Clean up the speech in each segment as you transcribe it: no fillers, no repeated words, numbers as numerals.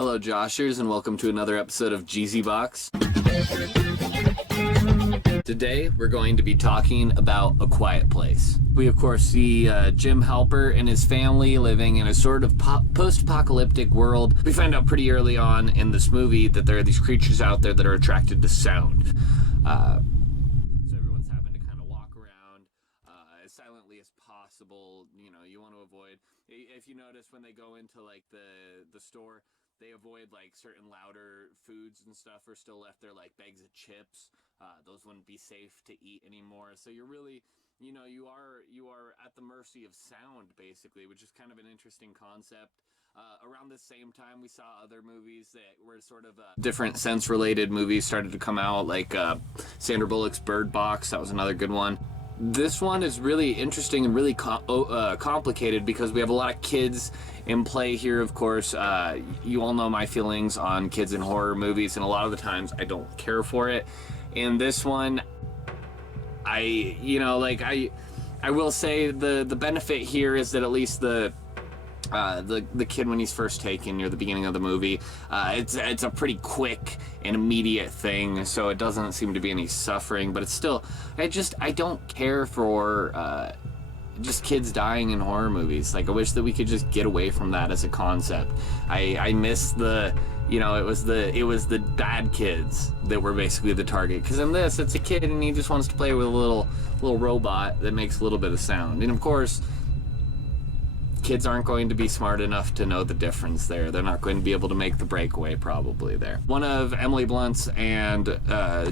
Hello Joshers, and welcome to another episode of JEEZEEbox. Today we're going to be talking about A Quiet Place. We of course see Jim Halpert and his family living in a sort of post-apocalyptic world. We find out pretty early on in this movie that there are these creatures out there that are attracted to sound. So everyone's having to kind of walk around as silently as possible. You know, you want to avoid, if you notice when they go into like the store, they avoid like certain louder foods and stuff are still left there, like bags of chips. Those wouldn't be safe to eat anymore. So you're really, you know, you are at the mercy of sound basically, which is kind of an interesting concept. Around the same time, we saw other movies that were sort of different sense-related movies started to come out, like Sandra Bullock's Bird Box. That was another good one. This one is really interesting and really complicated because we have a lot of kids in play here, of course. You all know my feelings on kids in horror movies, and a lot of the times I don't care for it. In this one, I will say the benefit here is that at least the kid, when he's first taken near the beginning of the movie, it's a pretty quick and immediate thing, so it doesn't seem to be any suffering, but it's still, I don't care for just kids dying in horror movies. Like, I wish that we could just get away from that as a concept. I miss the, it was the bad kids that were basically the target, because in this, it's a kid and he just wants to play with a little robot that makes a little bit of sound. And of course, kids aren't going to be smart enough to know the difference there. They're not going to be able to make the breakaway probably there. One of Emily Blunt's and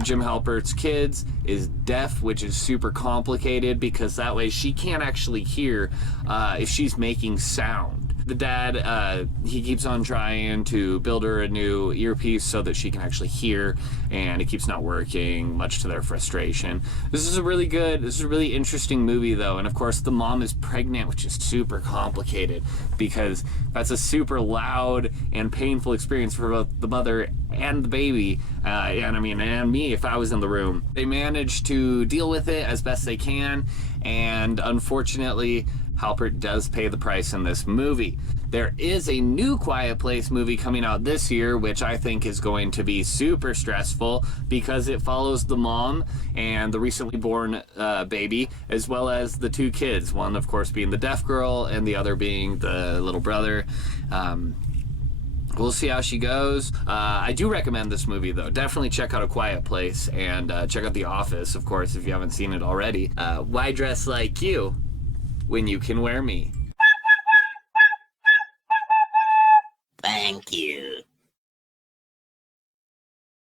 Jim Halpert's kids is deaf, which is super complicated because that way she can't actually hear if she's making sound. The dad, he keeps on trying to build her a new earpiece so that she can actually hear, and it keeps not working, much to their frustration. This is a really interesting movie though, and of course the mom is pregnant, which is super complicated because that's a super loud and painful experience for both the mother and the baby, and me if I was in the room. They manage to deal with it as best they can, and unfortunately Halpert does pay the price in this movie. There is a new Quiet Place movie coming out this year, which I think is going to be super stressful because it follows the mom and the recently born baby, as well as the two kids. One, of course, being the deaf girl and the other being the little brother. We'll see how she goes. I do recommend this movie, though. Definitely check out A Quiet Place and check out The Office, of course, if you haven't seen it already. Why dress like you when you can wear me?